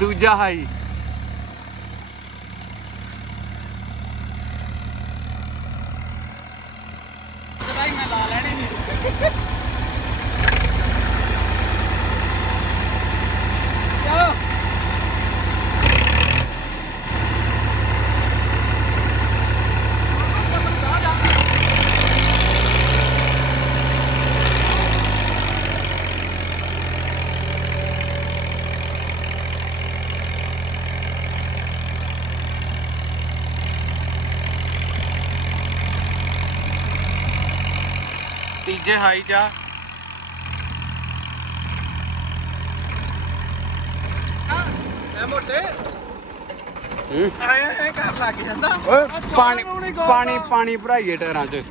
ਦੂਜਾ ਹਾਈ ਭਾਈ ਮੈਂ ਲਾ ਲੈਣੇ ਨਹੀਂ ਚਲੋ ਤੀਜੇ ਹਾਈ ਚ ਆ। ਐ ਮੋਟੇ। ਹੂੰ। ਆਏ ਐ ਕਰ ਲੱਗ ਜਾਂਦਾ। ਓਏ ਪਾਣੀ ਪਾਣੀ ਪਾਣੀ ਭਰਾਈਏ ਟਾਇਰਾਂ 'ਚ।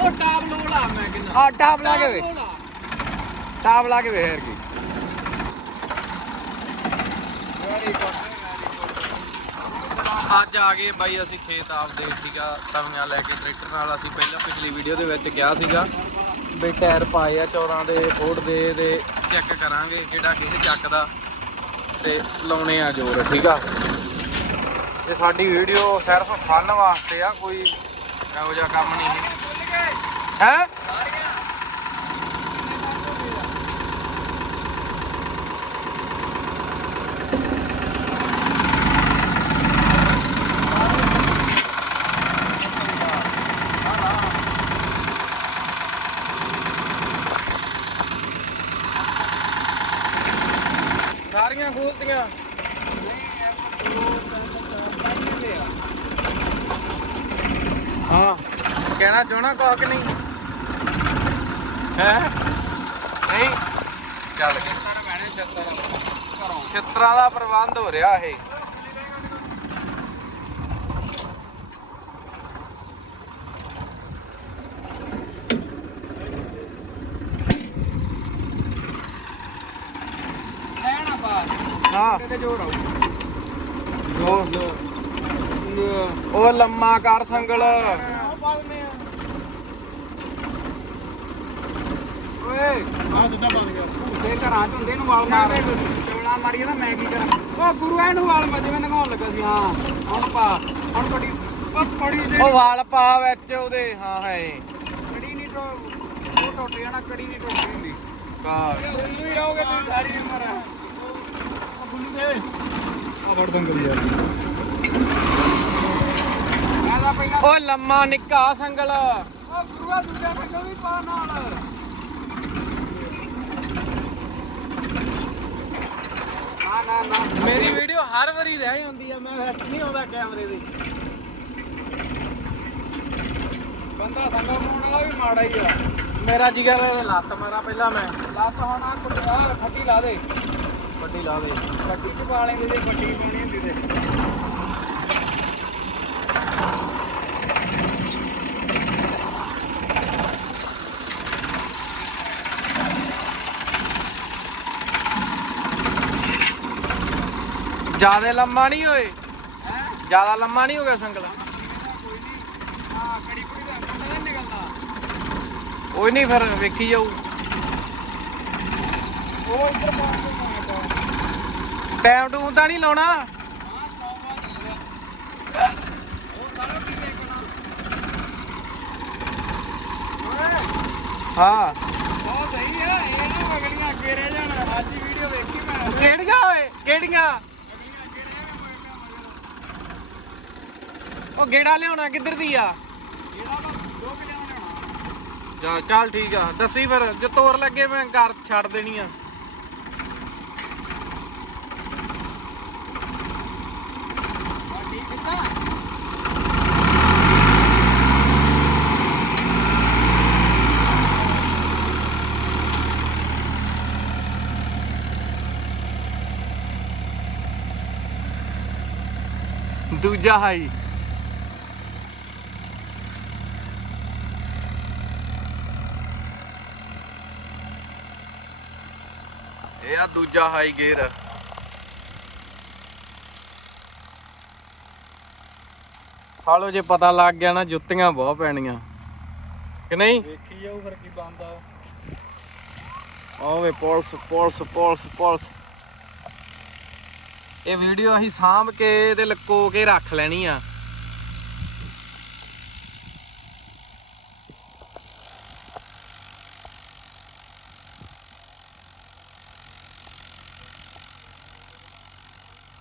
ਉਹ ਟਾਪ ਲੋ ਲਾ ਮੈਂ ਕਿੰਨਾ। ਆ ਟਾਪ ਲਾ ਕੇ ਵੇ। ਟਾਪ ਲੋ। ਕੇ ਵੇ ਯਾਰ ਕੀ ਅੱਜ ਆ ਗਏ ਬਾਈ, ਅਸੀਂ ਖੇਤ ਆਪਦੇ ਸੀਗਾ ਤਵੀਆਂ ਲੈ ਕੇ ਟਰੈਕਟਰ ਨਾਲ ਅਸੀਂ ਪਹਿਲਾਂ ਪਿਛਲੀ ਵੀਡੀਓ ਦੇ ਵਿੱਚ ਕਿਹਾ ਸੀਗਾ ਵੀ ਟਾਇਰ ਪਾਏ ਆ ਚੌਰਾਂ ਦੇ ਫੋਟ ਦੇ ਦੇ ਚੈੱਕ ਕਰਾਂਗੇ ਜਿਹੜਾ ਕਿਸੇ ਚੱਕਦਾ ਤੇ ਲਾਉਣੇ ਆ ਜ਼ੋਰ, ਠੀਕ ਆ? ਤੇ ਸਾਡੀ ਵੀਡੀਓ ਸਿਰਫ ਫਨ ਵਾਸਤੇ ਆ, ਕੋਈ ਇਹੋ ਜਿਹਾ ਕੰਮ ਨਹੀਂ ਹੈ। ਹੈ? ਕਹਿਣਾ ਚਾਹਣਾ ਕੋ ਕਿ ਨਹੀਂ? ਹੈ? ਨਹੀਂ। ਚੱਲ। ਛੱਤਰ ਬਹਿਣੇ ਛੱਤਰ ਘਰੋਂ ਛਿੱਤਰਾਂ ਦਾ ਪ੍ਰਬੰਧ ਹੋ ਰਿਹਾ ਇਹ। ਹਾਂ। ਤੇ ਆਉ ਉਹ ਉਹ ਲੰਮਾ ਕਰ ਸੰਗਲ ਓਏ ਆ ਸਿੱਧਾ ਬੰਦ ਕਰ ਤੇ ਘਰਾਂ ਚ ਹੁੰਦੇ ਨੂੰ ਵਾਲ ਮਾਰ। ਚਵਲਾ ਮਾਰੀ ਨਾ ਮੈਂ ਕੀ ਕਰਾਂ? ਉਹ ਗੁਰੂ ਇਹਨੂੰ ਵਾਲ ਮੈਂ ਜਿਵੇਂ ਨਗਾਉਣ ਲੱਗਾ ਸੀ ਹਾਂ। ਹੁਣ ਪਾ ਹੁਣ ਕੜੀ ਉਹ ਕੜੀ ਦੇ ਉਹ ਵਾਲ ਪਾ ਵਿੱਚ ਉਹਦੇ ਹਾਂ ਹੈ ਕੜੀ ਨਹੀਂ ਟੋ ਉਹ ਟੁੱਟ ਜਾਣਾ ਕੜੀ ਨਹੀਂ ਟੁੱਟਦੀ ਹੁੰਦੀ। ਕਾਰ ਉੱਲੂ ਹੀ ਰਹੋਗੇ ਤੁਸੀਂ ਸਾਰੀ ਉਮਰ। ਬੁੱਲੂ ਦੇ। ਆ ਵੜ ਦੰਗਲ ਯਾਰ ਮੈਂ ਤਾਂ ਪਹਿਲਾਂ ਉਹ ਲੰਮਾ ਨਿੱਕਾ ਸੰਗਲ। ਉਹ ਗੁਰੂਆ ਦੂਜਾ ਸੰਗਲ ਵੀ ਪਾ ਨਾਲ। ਨਾ ਨਾ ਨਾ ਮੇਰੀ ਵੀਡੀਓ ਹਰ ਵਾਰੀ ਰਹਿ ਜਾਂਦੀ ਆ, ਮੈਂ ਵਿੱਚ ਨਹੀਂ ਆਉਂਦਾ ਕੈਮਰੇ ਦੇ। ਬੰਦਾ ਸੰਗਲ ਪਾਉਣ ਵਾਲਾ ਵੀ ਮਾੜਾ ਹੀ ਆ। ਮੇਰਾ ਜਿਗਰ ਲੱਤ ਮਾਰਾ ਪਹਿਲਾਂ ਮੈਂ। ਲੱਤ ਹੁਣ ਆ ਕੁੱਟਾ ਫੱਟੀ ਲਾ ਦੇ। ਵੱਡੀ ਲਾ ਦੇ। ਫੱਟੀ ਚ ਪਾ ਲੈਂਦੇ ਜੇ ਫੱਟੀ ਪਾਉਣੀ ਹੁੰਦੀ ਤੇ ਜ਼ਿਆਦਾ ਲੰਮਾ ਨਹੀਂ ਹੋਏ ਹੈ? ਜ਼ਿਆਦਾ ਲੰਮਾ ਨਹੀਂ ਹੋ ਗਿਆ ਸੰਗਲ। ਕੋਈ ਨਹੀਂ। ਫਿਰ ਵੇਖੀ ਜਾਊ। ਟਾਈਮ ਟੂਮ ਤਾਂ ਨਹੀਂ ਲਾਉਣਾ। ਹਾਂ ਉਹ ਸਹੀ ਆ ਇਹ ਨਾ ਅਗਲੀਆਂ ਅੱਗੇ ਰਹਿ ਜਾਣ। ਅੱਜ ਵੀਡੀਓ ਵੇਖੀ ਮੈਂ। ਕਿਹੜੀਆਂ ਓਏ? ਕਿਹੜੀਆਂ ਅਗਲੀਆਂ ਅੱਗੇ ਰਹਿ ਮੈਂ ਮਰਨਾ ਮਗਰ ਉਹ ਗੇੜਾ ਲਿਆਉਣਾ ਕਿੱਧਰ ਦੀ ਆ? ਜਾ, ਚੱਲ ਠੀਕ ਆ, ਦੱਸੀ ਫਿਰ, ਜੇ ਤੋਰ ਲੱਗੇ ਮੈਂ ਘਰ ਛੱਡ ਦੇਣੀ ਆ। ਦੂਜਾ ਹਾਈ। ਆ ਦੂਜਾ ਹਾਈ ਗੇਅਰ ਸਾਲੋ ਜੇ ਪਤਾ ਲੱਗ ਗਿਆ ਨਾ ਜੁੱਤੀਆਂ ਬਹੁਤ ਪੈਣੀਆਂ। ਕਿ ਨਹੀਂ? ਵੇਖੀ ਜਾਊ ਫਿਰ ਕੀ ਬੰਦਾ ਓਵੇ ਪੁਲਿਸ ਪੁਲਿਸ ਪੁਲਿਸ ਪੁਲਿਸ ਇਹ ਵੀਡੀਓ ਅਸੀਂ ਸਾਂਭ ਕੇ ਤੇ ਲਕੋ ਕੇ ਰੱਖ ਲੈਣੀ ਆ।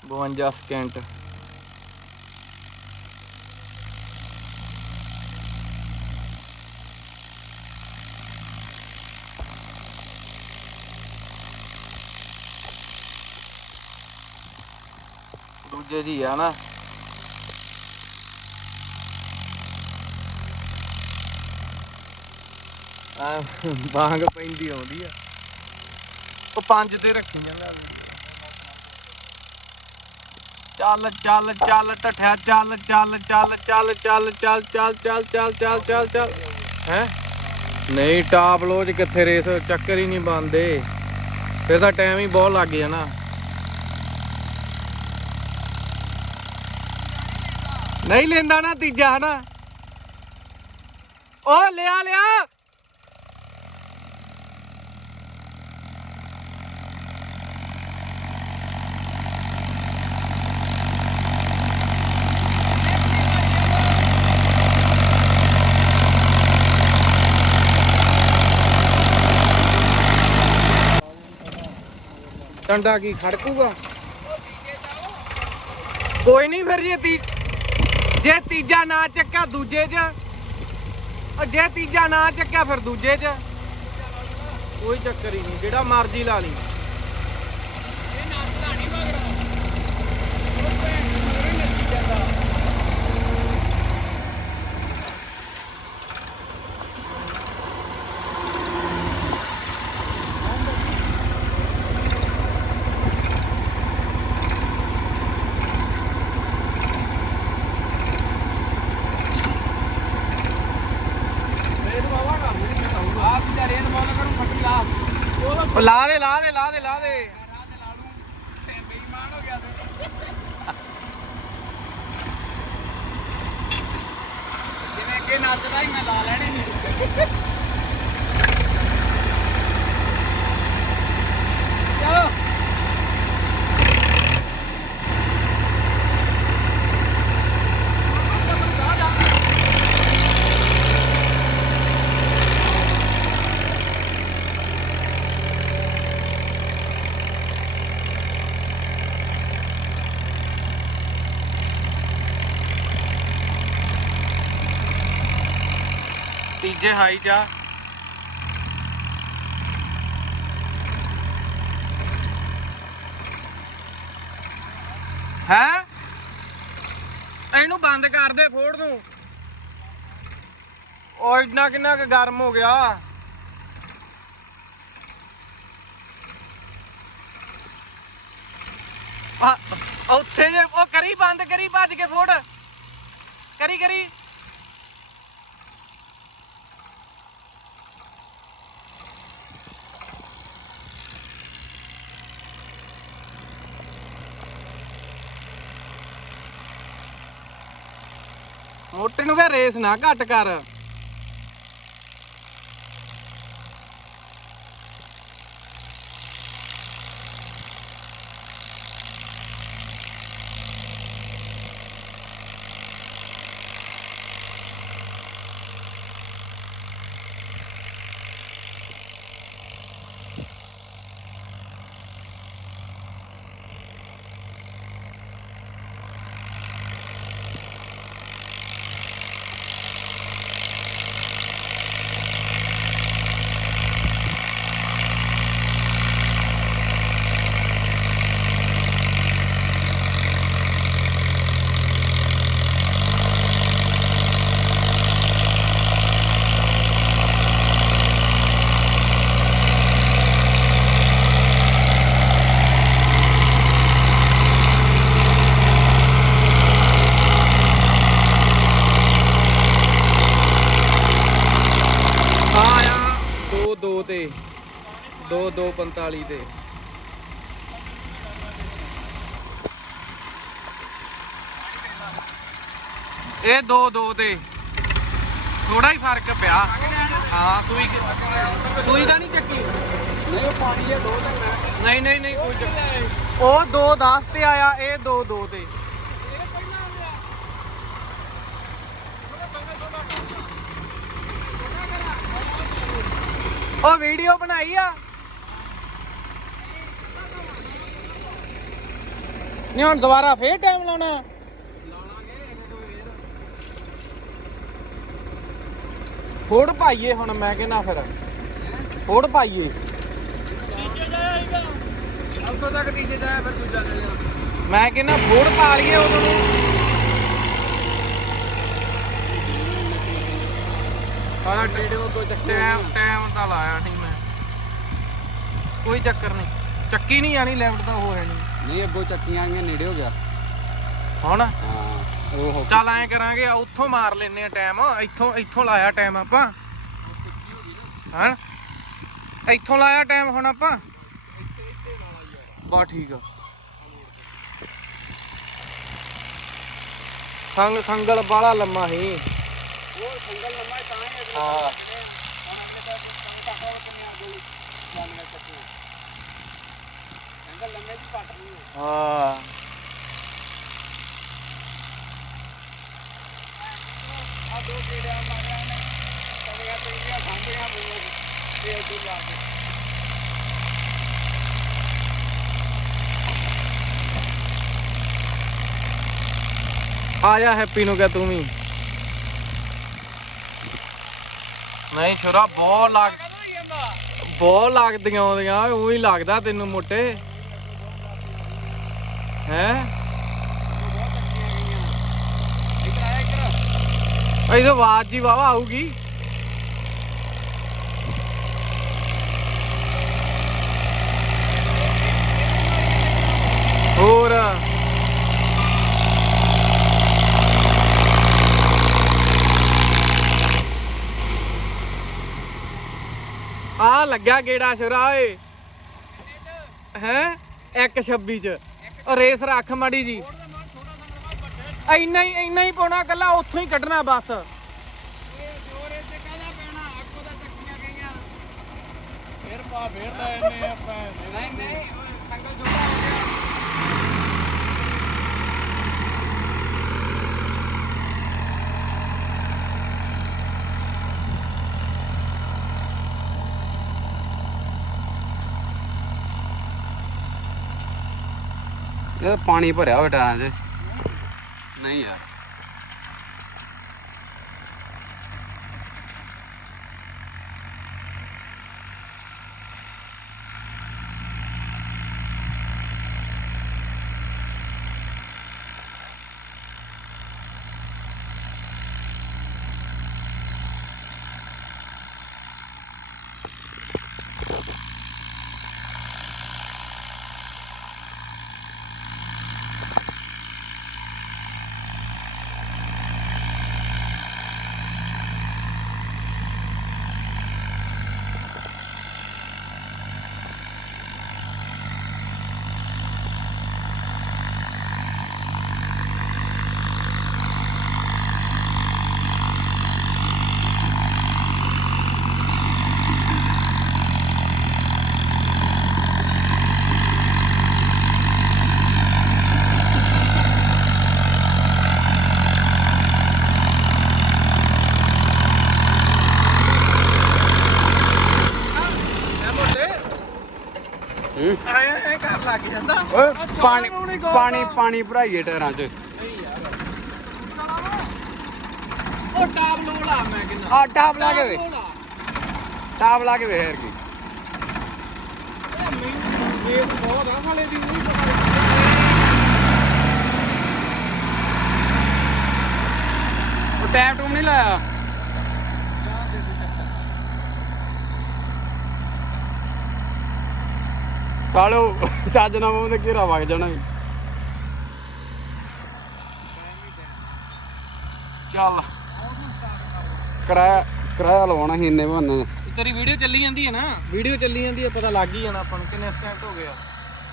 ਬਵੰਜਾ ਸਕਿੰਟ ਦੂਜੇ ਦੀ ਆ ਨਾ। ਆ ਬਾਂਗ ਪੈਂਦੀ ਆਉਂਦੀ ਆ। ਉਹ ਪੰਜ ਤੇ ਰੱਖੀ ਜਾਂਦਾ ਚੱਲ ਚੱਲ ਚੱਲ ਟੱਠਿਆ ਚੱਲ ਚੱਲ ਚੱਲ ਚੱਲ ਚੱਲ ਚੱਲ ਚੱਲ ਚੱਲ ਚੱਲ ਚੱਲ ਚੱਲ ਚੱਲ ਹੈ ਨਹੀਂ ਟਾਪ ਲੋਜ ਕਿੱਥੇ ਰੇਸ ਚੱਕਰ ਹੀ ਨਹੀਂ ਬੰਦੇ ਫਿਰ ਤਾਂ ਟਾਈਮ ਹੀ ਬਹੁਤ ਲੱਗ ਜਾਣਾ ਨਹੀਂ ਲੈਂਦਾ ਨਾ ਤੀਜਾ ਹਨਾ ਓ ਲਿਆ ਲਿਆ ਡੰਡਾ ਕੀ ਖੜਕੂਗਾ? ਕੋਈ ਨਹੀਂ ਫਿਰ ਜੇ ਤੀ ਜੇ ਤੀਜਾ ਨਾ ਚੱਕਿਆ ਦੂਜੇ 'ਚ। ਉਹ ਜੇ ਤੀਜਾ ਨਾ ਚੱਕਿਆ ਫਿਰ ਦੂਜੇ 'ਚ। ਕੋਈ ਚੱਕਰ ਹੀ ਨਹੀਂ ਜਿਹੜਾ ਮਰਜ਼ੀ ਲਾ ਲਈ। ਆ ਦੇ। ਬੇਈਮਾਨ ਹੋ ਗਿਆ ਜਿਵੇਂ ਅੱਗੇ ਨੱਚਦਾ ਹੀ ਮੈਂ ਲਾ ਲੈਣੇ ਸੀ। ਚਲੋ। ਤੀਜੇ ਹਾਈ ਚ ਆ। ਹੈ? ਇਹਨੂੰ ਬੰਦ ਕਰ ਦੇ ਫੋੜ ਨੂੰ। ਉਹ ਇੰਨਾ ਕਿੰਨਾ ਕੁ ਗਰਮ ਹੋ ਗਿਆ। ਆ, ਉੱਥੇ ਜੇ ਉਹ ਕਰੀ, ਬੰਦ ਕਰੀ, ਭੱਜ ਕੇ ਫੋੜ ਕਰੀ ਕਰੀ ਮੋਟੇ ਨੂੰ ਕਹ ਰੇਸ ਨਾ ਘੱਟ ਕਰ ਆ ਆ 2 2 ਤੇ 2 2 45 ਤੇ। ਇਹ 2 2 ਤੇ। ਥੋੜਾ ਹੀ ਫ਼ਰਕ ਪਿਆ। ਹਾਂ, ਸੂਈ ਸੂਈ ਦਾ ਨਹੀਂ ਚੱਕੀ? ਨਹੀਂ ਉਹ ਪਾਣੀ ਇਹ ਦੋ ਤੇ ਨਹੀਂ ਨਹੀਂ ਨਹੀਂ ਕੋਈ ਚੱਕਰ ਉਹ 2 10 ਤੇ ਆਇਆ, ਇਹ 2 2 ਤੇ। ਉਹ ਵੀਡੀਓ ਬਣਾਈ ਆ? ਨਹੀਂ ਹੁਣ ਦੁਬਾਰਾ ਫੇਰ ਟਾਈਮ ਲਾਉਣਾ। ਫੋੜ ਪਾਈਏ ਹੁਣ ਮੈਂ ਕਹਿੰਦਾ ਫਿਰ। ਫੋੜ ਪਾਈਏ। ਅੰਕੋ ਤੱਕ ਤੀਜੇ ਜਾਇਆ ਫਿਰ ਦੂਜਾ ਲੈ ਲੈਣਾ ਮੈਂ ਕਹਿੰਦਾ ਫੋੜ ਪਾ ਲਈਏ ਉਦੋਂ ਨੂੰ। ਆਹ ਵੀਡੀਓ ਕੋ ਚੱਕੇ ਟਾਈਮ ਟਾਈਮ ਤਾਂ ਲਾਇਆ ਨਹੀਂ ਮੈਂ। ਕੋਈ ਚੱਕਰ ਨਹੀਂ। ਚੱਕੀ ਨਹੀਂ ਜਾਣੀ ਲੈਫਟ ਤਾਂ ਹੋ ਹੈ ਨਹੀਂ ਨਹੀਂ ਅੱਗੋਂ ਚੱਕੀਆਂ ਆਈਆਂ ਨੇੜੇ ਹੋ ਗਿਆ। ਹੁਣ? ਹਾਂ ਉਹ ਚੱਲ ਐਂ ਕਰਾਂਗੇ ਆ ਉੱਥੋਂ ਮਾਰ ਲੈਨੇ ਆ ਟਾਈਮ ਇੱਥੋਂ ਇੱਥੋਂ ਲਾਇਆ ਟਾਈਮ ਆਪਾਂ। ਹਾਂ? ਇੱਥੋਂ ਲਾਇਆ ਟਾਈਮ ਹੁਣ ਆਪਾਂ। ਬਾ ਠੀਕ ਆ। ਸੰਗ ਸੰਗਲ ਬਾਲਾ ਲੰਮਾ ਸੀ। ਉਹ ਸਿੰਗਲ ਲੰਮਾ ਤਾਂ ਹੀ ਹਾਂ ਹੁਣ ਅਗਲੇ ਪਾਸੇ ਸੰਗ ਟੱਕਾ ਕਿੰਨੇ ਆ ਗਈ ਜਾਨਣਾ ਚੱਕੇ ਸਿੰਗਲ ਲੰਮੇ ਦੀ ਹੈ। ਆ ਦੋ ਕੀੜਿਆਂ ਮਾਰਿਆ ਨੇ। ਤਵੀਆਂ ਤੇ ਇੰਨੀਆਂ ਖਾਂਦੀਆਂ ਪਈਆਂ ਤੇ ਅੱਗੇ ਲਾ ਕੇ। ਆ ਜਾ ਹੈਪੀ ਨੂੰ ਕਹਿ ਤੂੰ ਵੀ। ਨਹੀਂ ਛੁਰਾ ਬਹੁਤ ਲੱਗ ਬਹੁਤ ਲੱਗਦੀਆਂ ਆਉਂਦੀਆਂ ਉਹੀ ਲੱਗਦਾ ਤੈਨੂੰ ਮੋਟੇ। ਹੈ? ਬਹੁਤ ਚੱਕੀਆਂ ਗਈਆਂ ਇੱਧਰ ਆਇਆ ਇੱਧਰ। ਇਹ ਆਵਾਜ਼ ਜੀ ਵਾਵਾ ਆਊਗੀ। ਹੋਰ? ਆ ਲੱਗਿਆ ਗੇੜਾ ਛੁਰਾ ਓਏ। ਹੈ? 126 ਚ। ਰੇਸ ਰੱਖ ਮਾੜੀ ਜੀ। ਇੰਨਾ ਹੀ ਇੰਨਾ ਹੀ ਪਾਉਣਾ ਕੱਲਾ ਉੱਥੋਂ ਹੀ ਕੱਢਣਾ ਬਸ। ਇਹ ਜੋਰ ਇਹ ਤੇ ਕਾਹਦਾ ਪੈਣਾ ਅੱਗੋਂ ਦਾ ਚੱਕੀਆਂ ਗਈਆਂ ਫੇਰ ਪਾ ਫੇਰ ਲੈ ਇਹਨੇ ਆਪਾਂ ਨਹੀਂ ਨਹੀਂ ਸੰਗਲ ਛੋਟਾ ਇਹ ਪਾਣੀ ਭਰਿਆ ਹੋਇਆ ਟਾਇਰਾਂ 'ਚ ਨਹੀਂ ਯਾਰ ਐ ਮੋਟੇ ਹੂੰ ਐ ਐ ਕਰ ਲੱਗ ਜਾਂਦਾ ਓਏ ਪਾਣੀ ਪਾਣੀ ਪਾਣੀ ਭਰਾਈਏ ਟਾਇਰਾਂ 'ਚ। ਉਹ ਟਾਪ ਲੋ ਲਾ ਮੈਂ ਕਿੰਨਾ ਆ ਟਾਪ ਲਾ ਕੇ ਵੇ। ਟਾਪ ਲਾ। ਕੇ ਵੇ ਯਾਰ ਕੀ। ਇਹ ਬਹੁਤ ਆ ਵਾਲੇ ਦੀ ਨਹੀਂ ਪਤਾ ਉਹ ਟੈਪ ਟੂਮ ਨਹੀਂ ਲਾਇਆ? ਚਾਲੋ ਚੱਜ ਨਾ ਮੂੰਹ ਤੇ ਘੇਰਾ ਵਗ ਜਾਣਾ ਈ। ਚੱਲ। ਕਿਰਾਇਆ ਕਿਰਾਇਆ ਲਵਾਉਣਾ ਸੀ ਇੰਨੇ ਬਹਾਨੇ ਨੇ। ਤੇਰੀ ਵੀਡੀਓ ਚੱਲੀ ਜਾਂਦੀ ਹੈ ਨਾ। ਵੀਡੀਓ ਚੱਲੀ ਜਾਂਦੀ ਹੈ ਪਤਾ ਲੱਗ ਹੀ ਜਾਣਾ ਆਪਾਂ ਨੂੰ ਕਿੰਨੇ ਸਟੈਂਟ ਹੋ ਗਏ ਆ।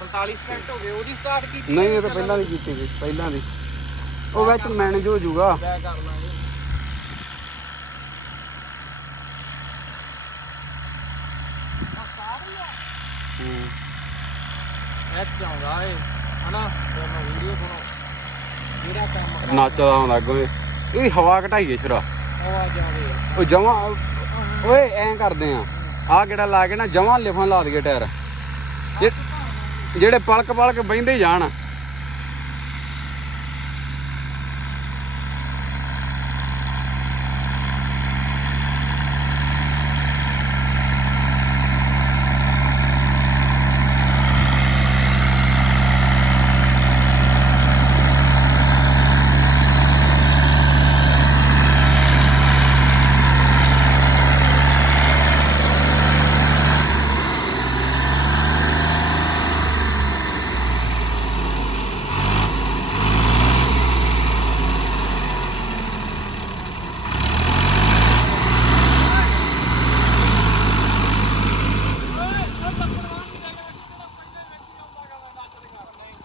47 ਸਟੈਂਟ ਹੋ ਗਏ ਉਹਦੀ ਸਟਾਰਟ ਕੀਤੀ ਨਹੀਂ ਇਹ ਤਾਂ ਪਹਿਲਾਂ ਦੀ ਕੀਤੀ ਸੀ ਪਹਿਲਾਂ ਦੀ। ਉਹ ਵਿੱਚ ਮੈਨੇਜ ਹੋ ਜਾਊਗਾ। ਬੈ ਕਰ ਲਾਂਗੇ। ਐਚ ਆਉਂਦਾ ਏ ਹਨਾ? ਤੇ ਮੈਂ ਵੀਡੀਓ ਬਣਾਉ ਜਿਹੜਾ ਕੰਮ ਨੱਚਦਾ ਆਉਂਦਾ ਅੱਗੋਂ ਇਹ ਹਵਾ ਘਟਾਈਏ ਛਰਾ ਹਵਾ ਜਾਵੇ ਉਹ ਜਮਾ ਓਏ ਐਂ ਕਰਦੇ ਆ। ਆ ਕਿਹੜਾ ਲਾ ਕੇ ਨਾ ਜਮਾ ਲਿਫਣ ਲਾ ਦਈਏ ਟਾਇਰ। ਜਿਹੜੇ ਪਲਕ ਪਲਕ ਬਹਿੰਦੇ ਹੀ ਜਾਣ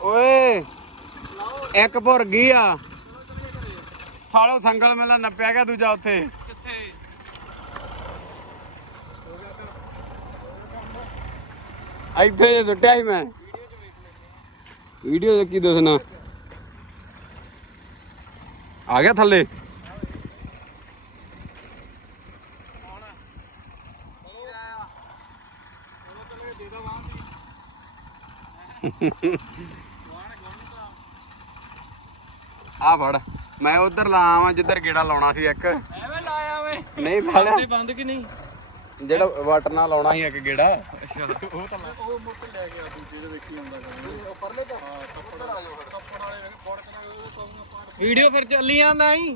ਓਏ ਇੱਕ ਭੁਰ ਗਈ ਆ। ਸਾਲੋ ਸੰਗਲ ਮੇਲਾ ਨੱਪਿਆ ਗਿਆ ਦੂਜਾ ਉੱਥੇ। ਕਿੱਥੇ? ਇੱਥੇ ਜੇ ਸੁੱਟਿਆ ਸੀ ਮੈਂ। ਵੀਡੀਓ 'ਚ ਕੀ ਦੱਸਣਾ? ਆ ਗਿਆ ਥੱਲੇ। ਆ ਫੜ। ਮੈਂ ਉਧਰ ਲਾਵਾਂ ਜਿੱਧਰ ਗੇੜਾ ਲਾਉਣਾ ਸੀ ਇੱਕ। ਐਵੇਂ ਲਾਇਆ ਵੇ ਨਹੀਂ ਫੜਿਆ ਤੇ ਬੰਦ ਕਿ ਨਹੀਂ? ਜਿਹੜਾ ਵਾਟਰ ਨਾਲ ਲਾਉਣਾ ਸੀ ਇੱਕ ਗੇੜਾ। ਅੱਛਾ। ਉਹ ਤਾਂ ਉਹ ਮੁੱਕ ਲੈ ਗਿਆ ਦੂਜੇ ਦੇ ਵੇਖੀ ਆਉਂਦਾ ਕਰ ਪਰਲੇ ਤਾਂ? ਹਾਂ ਟੱਪੜ ਆ ਜਾਓ ਟੱਪੜ ਵਾਲੇ ਫੋੜ ਕੇ ਵੀਡੀਓ ਫਿਰ ਚੱਲੀ ਜਾਂਦਾ ਹੀ